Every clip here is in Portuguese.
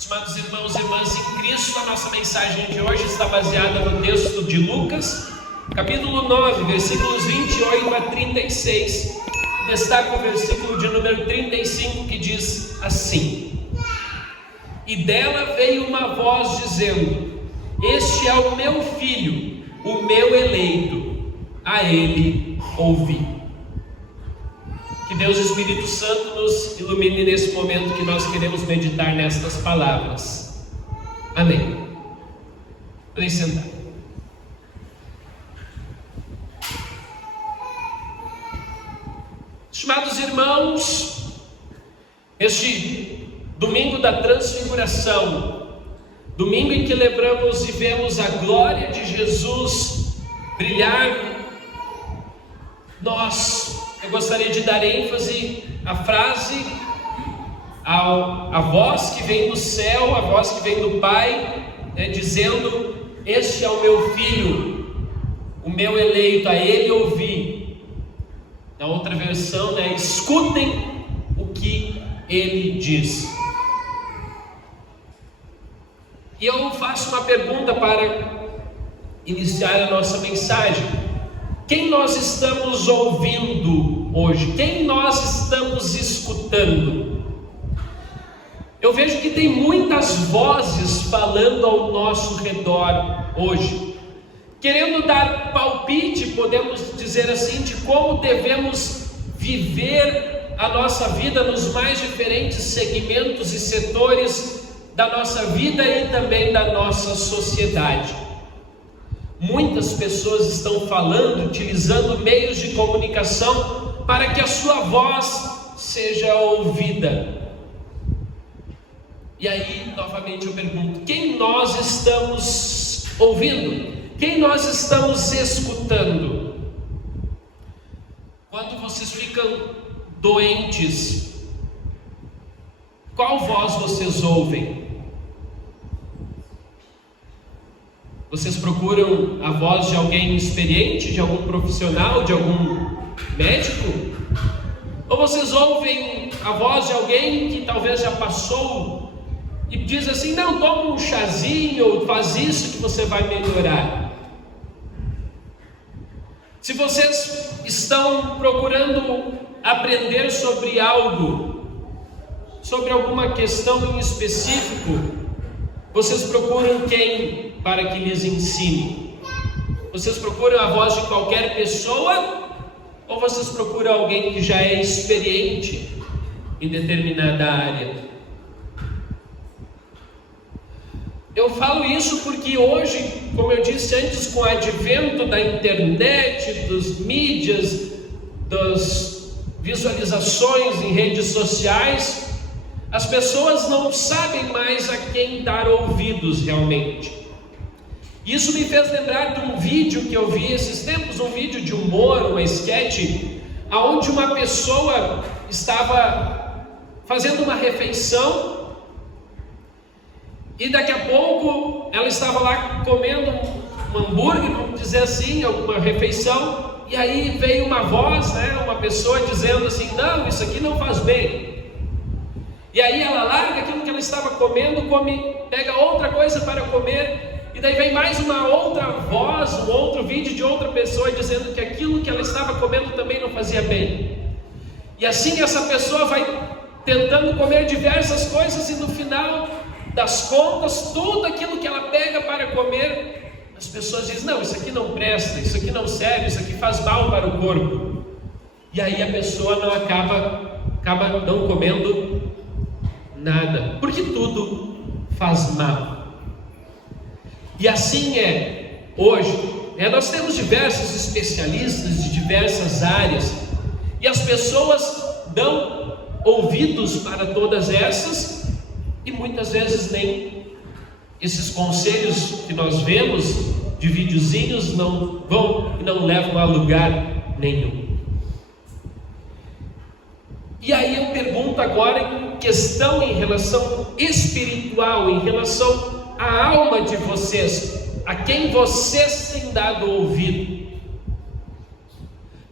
Estimados irmãos e irmãs em Cristo, a nossa mensagem de hoje está baseada no texto de Lucas, capítulo 9, versículos 28 a 36. Destaca o versículo de número 35 que diz assim: E dela veio uma voz dizendo: Este é o meu filho, o meu eleito, a ele ouvi. Que Deus Espírito Santo nos ilumine nesse momento que nós queremos meditar nestas palavras. Amém. Podem sentar. Estimados irmãos, este domingo da transfiguração, domingo em que lembramos e vemos a glória de Jesus brilhar, eu gostaria de dar ênfase à frase, à voz que vem do céu, a voz que vem do Pai, dizendo: Este é o meu filho, o meu eleito, a ele ouvi. Na outra versão, escutem o que ele diz. E eu faço uma pergunta para iniciar a nossa mensagem. Quem nós estamos ouvindo hoje? Quem nós estamos escutando? Eu vejo que tem muitas vozes falando ao nosso redor hoje, querendo dar palpite, podemos dizer assim, de como devemos viver a nossa vida nos mais diferentes segmentos e setores da nossa vida e também da nossa sociedade. Muitas pessoas estão falando, utilizando meios de comunicação para que a sua voz seja ouvida. E aí, novamente eu pergunto: quem nós estamos ouvindo? Quem nós estamos escutando? Quando vocês ficam doentes, qual voz vocês ouvem? Vocês procuram a voz de alguém experiente, de algum profissional, de algum médico? Ou vocês ouvem a voz de alguém que talvez já passou e diz assim: não, toma um chazinho, ou faz isso que você vai melhorar? Se vocês estão procurando aprender sobre algo, sobre alguma questão em específico, vocês procuram quem para que lhes ensine? Vocês procuram a voz de qualquer pessoa? Ou vocês procuram alguém que já é experiente em determinada área? Eu falo isso porque hoje, como eu disse antes, com o advento da internet, dos mídias, das visualizações em redes sociais, as pessoas não sabem mais a quem dar ouvidos realmente. Isso me fez lembrar de um vídeo que eu vi esses tempos, um vídeo de humor, uma sketch, onde uma pessoa estava fazendo uma refeição e daqui a pouco ela estava lá comendo um hambúrguer, vamos dizer assim, alguma refeição, e aí veio uma voz, uma pessoa dizendo assim: não, isso aqui não faz bem. E aí ela larga aquilo que ela estava comendo, pega outra coisa para comer, e daí vem mais uma outra voz, um outro vídeo de outra pessoa dizendo que aquilo que ela estava comendo também não fazia bem. E assim essa pessoa vai tentando comer diversas coisas e no final das contas, tudo aquilo que ela pega para comer, as pessoas dizem: não, isso aqui não presta, isso aqui não serve, isso aqui faz mal para o corpo. E aí a pessoa não acaba não comendo nada, porque tudo faz mal. E assim é hoje. Nós temos diversos especialistas de diversas áreas, e as pessoas dão ouvidos para todas essas, e muitas vezes nem esses conselhos que nós vemos de videozinhos não vão e não levam a lugar nenhum. E aí eu pergunto agora em questão em relação espiritual, em relação à alma de vocês, a quem vocês têm dado ouvido?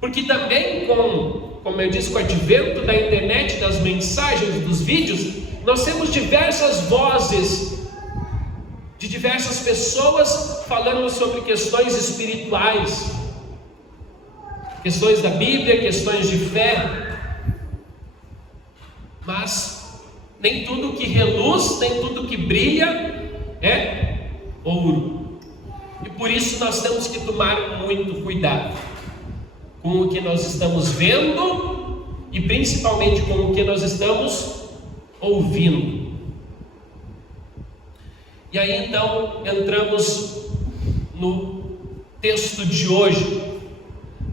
Porque também como eu disse, com o advento da internet, das mensagens, dos vídeos, nós temos diversas vozes de diversas pessoas falando sobre questões espirituais, questões da Bíblia, questões de fé, mas nem tudo que reluz, nem tudo que brilha é ouro. E por isso nós temos que tomar muito cuidado com o que nós estamos vendo e principalmente com o que nós estamos ouvindo. E aí então entramos no texto de hoje,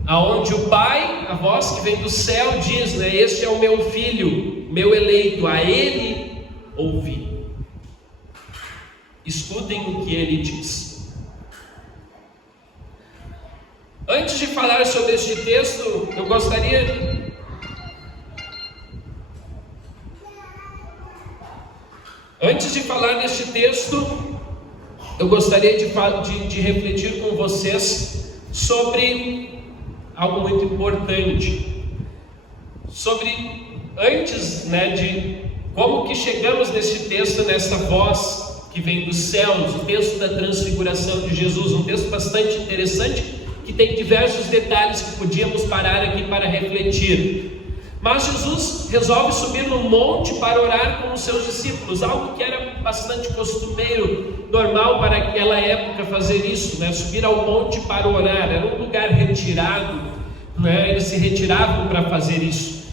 aonde o Pai, a voz que vem do céu, diz, né? Este é o meu filho, meu eleito, a ele ouvi. Escutem o que ele diz. Antes de falar sobre este texto, eu gostaria de refletir com vocês sobre algo muito importante, antes, de como que chegamos nesse texto, nessa voz que vem dos céus, o texto da transfiguração de Jesus, um texto bastante interessante, que tem diversos detalhes que podíamos parar aqui para refletir. Mas Jesus resolve subir no monte para orar com os seus discípulos, algo que era bastante costumeiro, normal para aquela época fazer isso, subir ao monte para orar. Era um lugar retirado, eles se retiravam para fazer isso,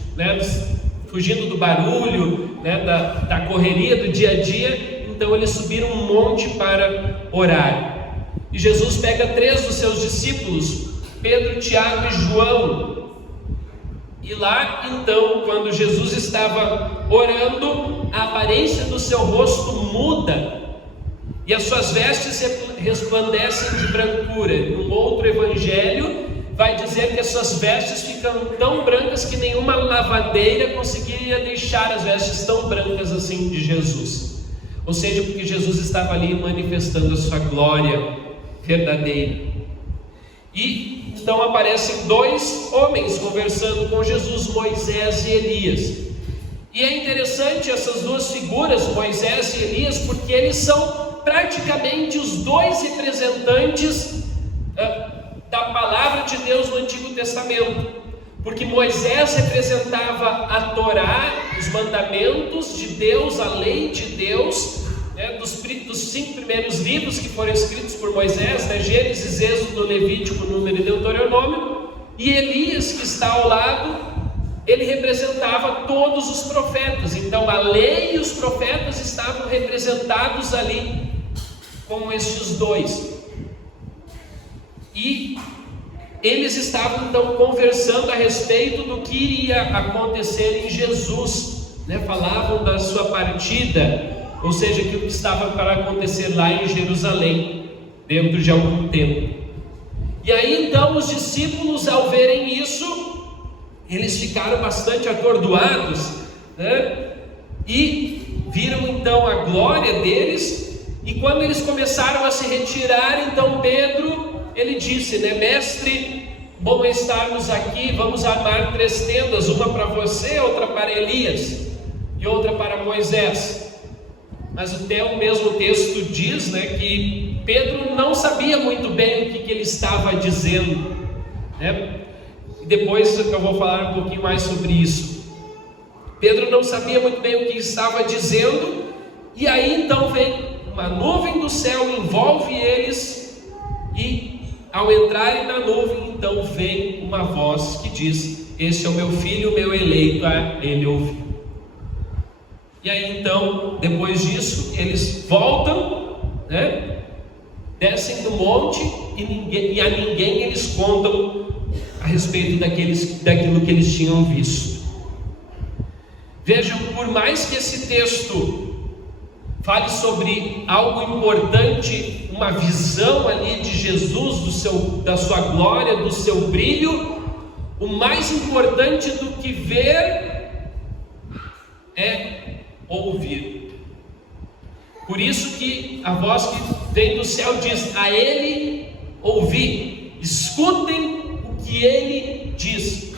fugindo do barulho, da correria do dia a dia. Então eles subiram um monte para orar. E Jesus pega 3 dos seus discípulos, Pedro, Tiago e João. E lá então, quando Jesus estava orando, a aparência do seu rosto muda e as suas vestes resplandecem de brancura. Num outro evangelho vai dizer que as suas vestes ficam tão brancas que nenhuma lavadeira conseguiria deixar as vestes tão brancas assim de Jesus. Ou seja, porque Jesus estava ali manifestando a sua glória verdadeira. E então aparecem 2 homens conversando com Jesus, Moisés e Elias. E é interessante essas 2 figuras, Moisés e Elias, porque eles são praticamente os 2 representantes da palavra de Deus no Antigo Testamento. Porque Moisés representava a Torá, os mandamentos de Deus, a lei de Deus, dos 5 primeiros livros que foram escritos por Moisés, Gênesis, Êxodo, Levítico, Número e Deuteronômio. E Elias, que está ao lado, ele representava todos os profetas. Então a lei e os profetas estavam representados ali com estes 2. E eles estavam então conversando a respeito do que iria acontecer em Jesus, falavam da sua partida, ou seja, aquilo que estava para acontecer lá em Jerusalém, dentro de algum tempo. E aí então os discípulos, ao verem isso, eles ficaram bastante atordoados, e viram então a glória deles. E quando eles começaram a se retirar, então Pedro, ele disse, Mestre, bom estarmos aqui, vamos armar 3 tendas, uma para você, outra para Elias e outra para Moisés. Mas o mesmo texto diz, que Pedro não sabia muito bem o que ele estava dizendo, E depois eu vou falar um pouquinho mais sobre isso. Pedro não sabia muito bem o que estava dizendo, e aí então vem uma nuvem do céu, envolve eles, e ao entrarem na nuvem, então vem uma voz que diz: este é o meu filho, o meu eleito, a ele ouvi. E aí então, depois disso, eles voltam, descem do monte, e a ninguém eles contam a respeito daquilo que eles tinham visto. Vejam, por mais que esse texto fale sobre algo importante, uma visão ali de Jesus, da sua glória, do seu brilho, o mais importante do que ver é ouvir. Por isso que a voz que vem do céu diz: a ele ouvi, escutem o que ele diz.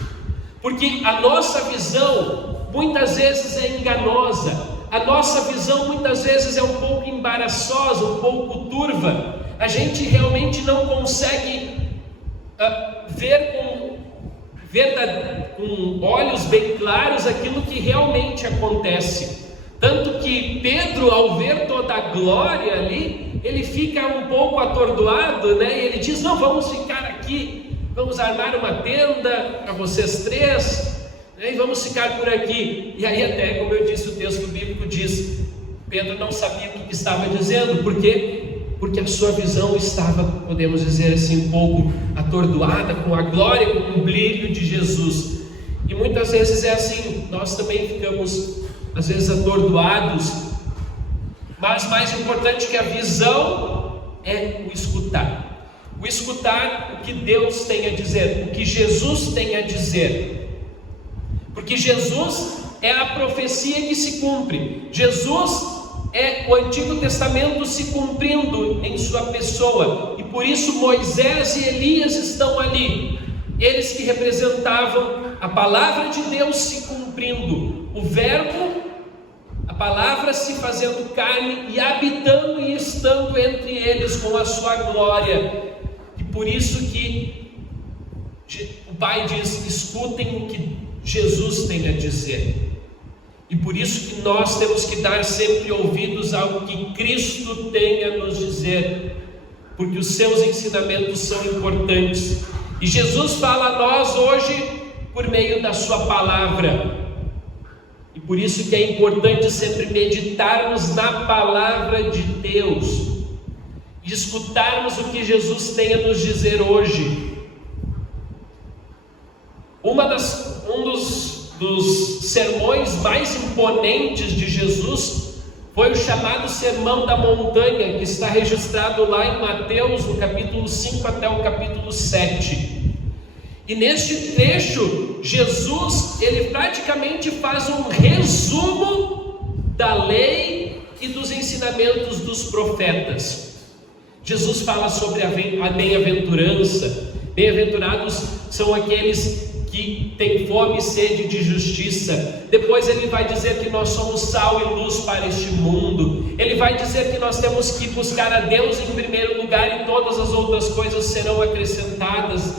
Porque a nossa visão muitas vezes é enganosa. a nossa visão muitas vezes é um pouco embaraçosa, um pouco turva. A gente realmente não consegue ver com olhos bem claros aquilo que realmente acontece. Tanto que Pedro, ao ver toda a glória ali, ele fica um pouco atordoado, né? E ele diz: não, vamos ficar aqui, vamos armar uma tenda para vocês três, né? E vamos ficar por aqui. E aí até, como eu disse, o texto bíblico diz, Pedro não sabia o que estava dizendo. Por quê? Porque a sua visão estava, podemos dizer assim, um pouco atordoada com a glória, com o brilho de Jesus. E muitas vezes é assim, nós também ficamos às vezes atordoados, mas mais importante que a visão é o escutar o que Deus tem a dizer, o que Jesus tem a dizer, porque Jesus é a profecia que se cumpre. Jesus é o Antigo Testamento se cumprindo em sua pessoa, e por isso Moisés e Elias estão ali, eles que representavam a palavra de Deus se cumprindo, o verbo, a palavra se fazendo carne e habitando e estando entre eles com a sua glória. E por isso que o Pai diz: escutem o que Jesus tem a dizer. E por isso que nós temos que dar sempre ouvidos ao que Cristo tem a nos dizer, porque os seus ensinamentos são importantes. E Jesus fala a nós hoje por meio da sua palavra. E por isso que é importante sempre meditarmos na palavra de Deus e escutarmos o que Jesus tem a nos dizer hoje. Dos sermões mais imponentes de Jesus foi o chamado Sermão da Montanha, que está registrado lá em Mateus, no capítulo 5 até o capítulo 7. E neste trecho, Jesus, ele praticamente faz um resumo da lei e dos ensinamentos dos profetas. Jesus fala sobre a bem-aventurança. Bem-aventurados são aqueles que têm fome e sede de justiça. Depois ele vai dizer que nós somos sal e luz para este mundo. Ele vai dizer que nós temos que buscar a Deus em primeiro lugar e todas as outras coisas serão acrescentadas.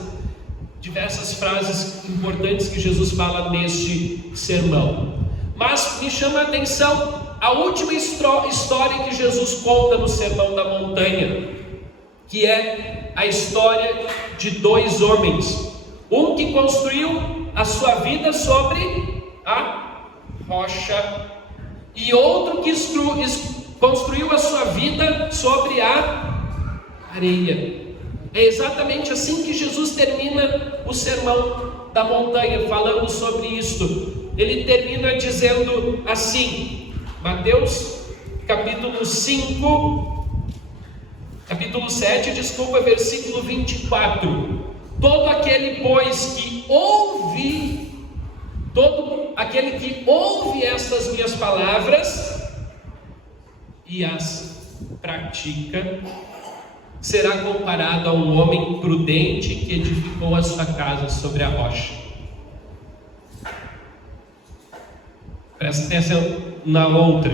Diversas frases importantes que Jesus fala neste sermão. Mas me chama a atenção a última história que Jesus conta no Sermão da Montanha, que é a história de dois homens. Um que construiu a sua vida sobre a rocha, e outro que construiu a sua vida sobre a areia. É exatamente assim que Jesus termina o Sermão da Montanha, falando sobre isto. Ele termina dizendo assim, Mateus capítulo 7, versículo 24. Todo aquele, pois, que ouve, todo aquele que ouve estas minhas palavras e as pratica, será comparado a um homem prudente que edificou a sua casa sobre a rocha. Presta atenção na outra,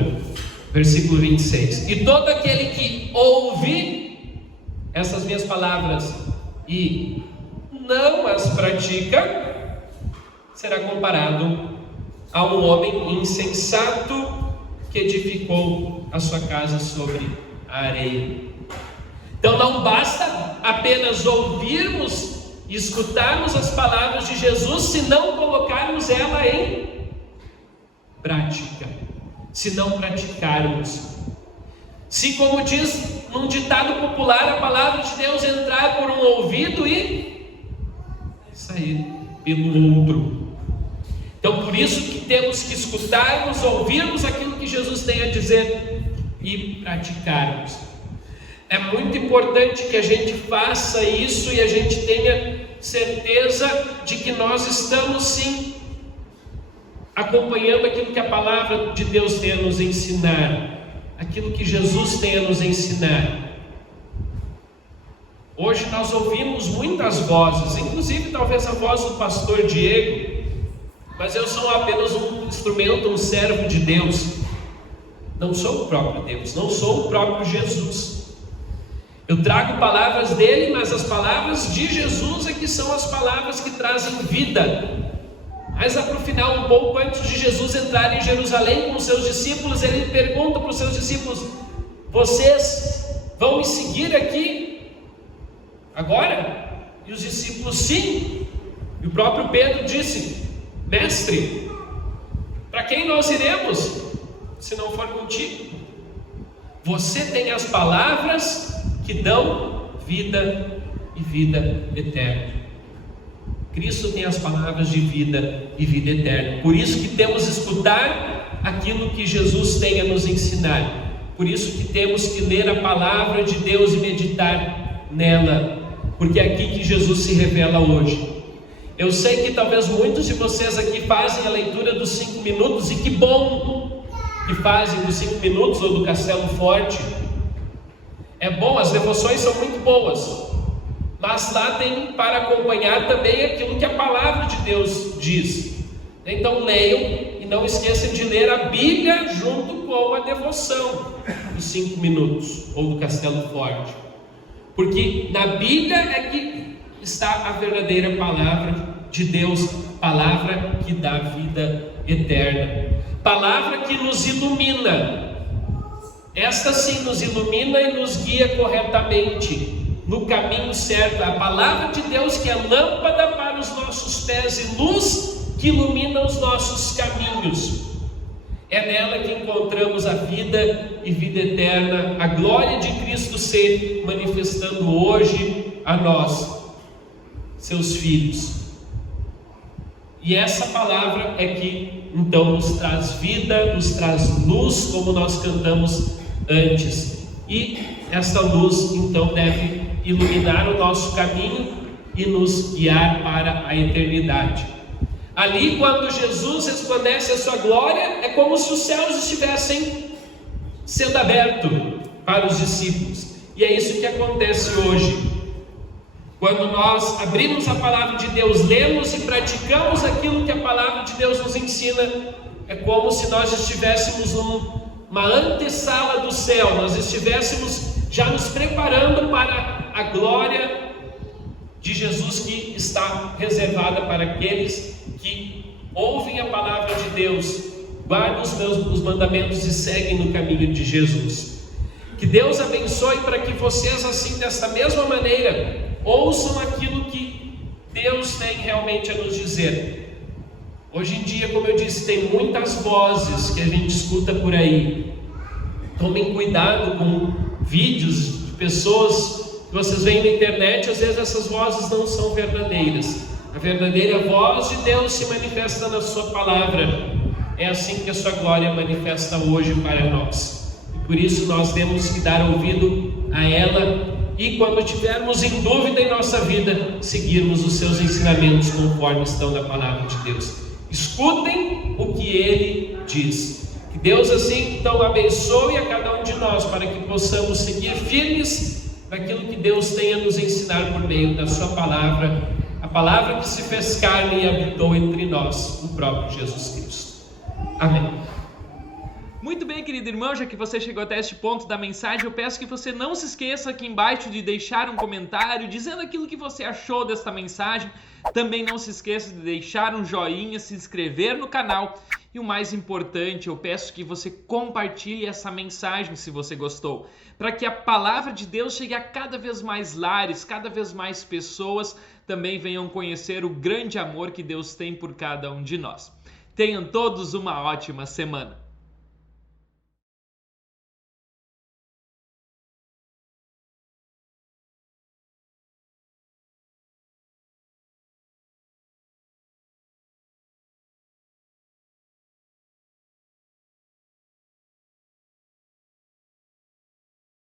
versículo 26. E todo aquele que ouve essas minhas palavras e não as pratica, será comparado a um homem insensato que edificou a sua casa sobre a areia. Então não basta apenas ouvirmos e escutarmos as palavras de Jesus, se não colocarmos ela em prática, se não praticarmos. Se, como diz num ditado popular, a palavra de Deus entrar por um ouvido e sair pelo outro. Então por isso que temos que escutarmos, ouvirmos aquilo que Jesus tem a dizer e praticarmos. É muito importante que a gente faça isso e a gente tenha certeza de que nós estamos sim acompanhando aquilo que a palavra de Deus tem a nos ensinar, aquilo que Jesus tem a nos ensinar. Hoje nós ouvimos muitas vozes, inclusive talvez a voz do pastor Diego, mas eu sou apenas um instrumento, um servo de Deus. Não sou o próprio Deus, não sou o próprio Jesus. Eu trago palavras dele, mas as palavras de Jesus é que são as palavras que trazem vida. Mas lá para o final, um pouco antes de Jesus entrar em Jerusalém com os seus discípulos, ele pergunta para os seus discípulos: vocês vão me seguir aqui agora? E os discípulos: sim. E o próprio Pedro disse: mestre, para quem nós iremos se não for contigo? Você tem as palavras que dão vida e vida eterna. Cristo tem as palavras de vida e vida eterna. Por isso que temos que escutar aquilo que Jesus tem a nos ensinar. Por isso que temos que ler a palavra de Deus e meditar nela, porque é aqui que Jesus se revela hoje. Eu sei que talvez muitos de vocês aqui fazem a leitura dos 5 minutos, e que bom que fazem dos 5 minutos ou do Castelo Forte. É bom, as devoções são muito boas, mas lá tem para acompanhar também aquilo que a palavra de Deus diz. Então leiam e não esqueçam de ler a Bíblia junto com a devoção dos 5 minutos ou do Castelo Forte, porque na Bíblia é que está a verdadeira palavra de Deus, palavra que dá vida eterna, palavra que nos ilumina. Esta sim nos ilumina e nos guia corretamente no caminho certo. A palavra de Deus que é lâmpada para os nossos pés e luz que ilumina os nossos caminhos. É nela que encontramos a vida e vida eterna, a glória de Cristo se manifestando hoje a nós, seus filhos. E essa palavra é que então nos traz vida, nos traz luz, como nós cantamos antes. E esta luz então deve iluminar o nosso caminho e nos guiar para a eternidade. Ali, quando Jesus resplandece a sua glória, é como se os céus estivessem sendo abertos para os discípulos. E é isso que acontece hoje. Quando nós abrimos a palavra de Deus, lemos e praticamos aquilo que a palavra de Deus nos ensina, é como se nós estivéssemos numa antessala do céu, nós estivéssemos já nos preparando para a glória de Jesus que está reservada para aqueles que ouvem a palavra de Deus, guardam os mandamentos e seguem no caminho de Jesus. Que Deus abençoe para que vocês, assim, desta mesma maneira, ouçam aquilo que Deus tem realmente a nos dizer. Hoje em dia, como eu disse, tem muitas vozes que a gente escuta por aí. Tomem cuidado com vídeos de pessoas que vocês veem na internet. Às vezes essas vozes não são verdadeiras. A verdadeira voz de Deus se manifesta na sua palavra. É assim que a sua glória manifesta hoje para nós. E por isso nós temos que dar ouvido a ela, e quando tivermos em dúvida em nossa vida, seguirmos os seus ensinamentos conforme estão na palavra de Deus. Escutem o que ele diz. Que Deus assim então abençoe a cada um de nós, para que possamos seguir firmes naquilo que Deus tem a nos ensinar por meio da sua palavra, a palavra que se fez carne e habitou entre nós, o próprio Jesus Cristo. Amém. Muito bem, querido irmão, já que você chegou até este ponto da mensagem, eu peço que você não se esqueça aqui embaixo de deixar um comentário dizendo aquilo que você achou desta mensagem. Também não se esqueça de deixar um joinha, se inscrever no canal e o mais importante, eu peço que você compartilhe essa mensagem se você gostou, para que a palavra de Deus chegue a cada vez mais lares, cada vez mais pessoas também venham conhecer o grande amor que Deus tem por cada um de nós. Tenham todos uma ótima semana.